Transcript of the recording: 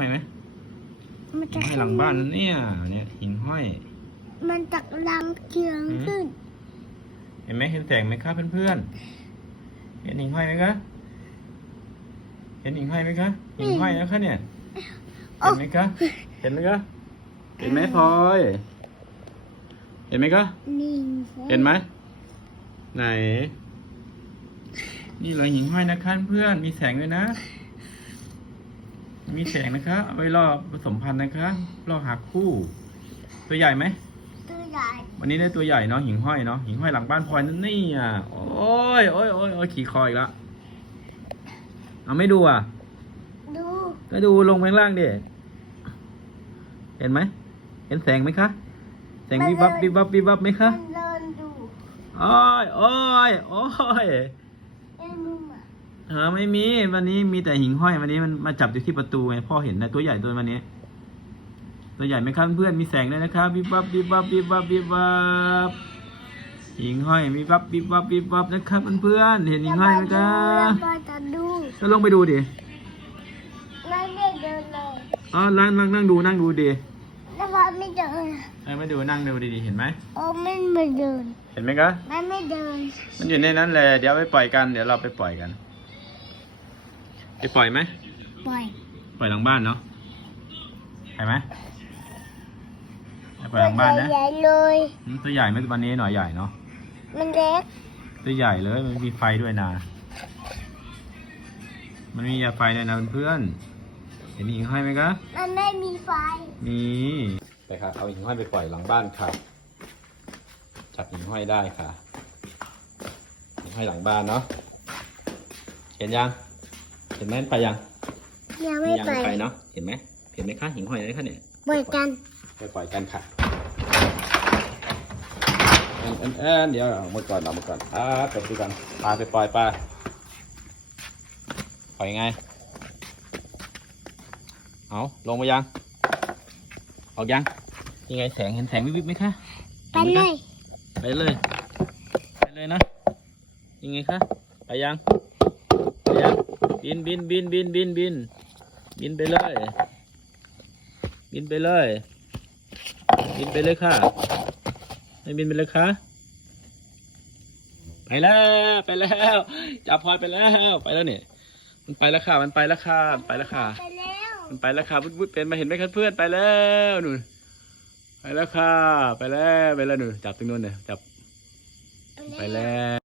ห้อยไหมมันหิ่จะงห้อยหลังบ้านนั่นเนี่ยเนี่ยหิ่งห้อย มันจะลังเชียงขึ้น เห็นไหมเห็นแสงไหมครับเพื่อนๆเห็นหิ่งห้อยไหมคะเห็นหิ่งห้อยไหมคะหิ่งห้อยนะคะเนี่ยโอ้เห็นไหมคะเห็นไหมคะเห็นไหมพลอย เห็นไหมคะนี่เห็นไหมไหน นี่เลยหิ่งห้อยนะคะเพื่อนมีแสงด้วยนะ มีแสงนะคะเอาไว้รอผสมพันธุ์นะคะรอหาคู่ ตัวใหญ่ไหมตัวใหญ่ วันนี้ได้ตัวใหญ่เนาะหิ่งห้อยเนาะหิ่งห้อยหลังบ้านพลอยนั่นนี่อะโอ้ยโอ้ยโอ้ยโอ้ยขี่คออีกแล้วเอาไม่ดูอะ ดูก็ดูลงไปข้างล่างดิเห็นไหมเห็นแสงไหมคะ แสงวิบวับวิบวับวิบวับไหมคะมันเดินดู โอ้ยโอ้ยโอ้ยไอ้มุมอะ เออไม่มี วันนี้มีแต่หิ่งห้อย วันนี้มันมาจับอยู่ที่ประตูไงพ่อเห็นนะตัวใหญ่ตัววันนี้ ตัวใหญ่ไหมครับเพื่อนมีแสงด้วยนะครับวิบวับวิบวับวิบวับวิบวับหิ่งห้อยวิบวับวิบวับวิบวับนะครับเพื่อนๆเห็นหิ่งห้อยไหมครัแล้วบก็จะดูก็ลงไปดูดิไม่ได้เดินเลยอ๋อนั่งนั่งนั่งดูนั่งดูดิแล้วก็ไม่เดินเออไม่ดูนั่งดูดีๆเห็นไหมโอ้ไม่ไม่เดิน เห็นไหมคะไม่ไม่เดิน มันอยู่ในนั้นเลยเดี๋ยวไปปล่อยกันเดี๋ยวเราไปปล่อยกัน ไปปล่อยไหมปล่อยปล่อยหลังบ้านเนาะไปไหมไปปล่อยหลังบ้านนะใหญ่เลย อืมตัวใหญ่ไหมวันนี้หน่อยใหญ่เนาะมันเล็กตัวใหญ่เลยมันมีไฟด้วยนะมันมีไฟด้วยนะเพื่อนๆเห็นหิ่งห้อยไหมคะมันไม่มีไฟมีไปค่ะเอาหิ่งห้อยไปปล่อยหลังบ้านค่ะ จับหิ่งห้อยได้ค่ะหิ่งห้อยหลังบ้านเนาะเห็นยังเห็นไหมไปยังยังไม่ยังไปไปเนาะเห็นไหมเห็นไหมคะหิ่งห้อยไหมคะเนี่ยปล่อยกันไปปล่อยกันค่ะเอ็นเอ็นเอ็นเดี๋ยวเอามาก่อนเอามาก่อนอ่าไปดูกันปลาไปปล่อยปลาปล่อยยังไงเอาลงมายังออกยังยังไงแสงเห็นแสงวิบวิบไหมคะไปเลยไปเลยไปเลยนะยังไงคะไปยังไปยัง บินบินบินบินบินบินบินไปเลย บินไปเลย บินไปเลยค่ะไม่บินไปเลยค่ะไปแล้วไปแล้วจับพลอยไปแล้วไปแล้วเนี่ยมันไปแล้วค่ะมันไปแล้วค่ะไปแล้วค่ะไปแล้วมันไปแล้วค่ะวุดวุดเป็นมาเห็นไหมครับเพื่อนไปแล้วหนูไปแล้วค่ะ ไปแล้วไปแล้วหนูจับตรงนู้นเนี่ยจับไปแล้ว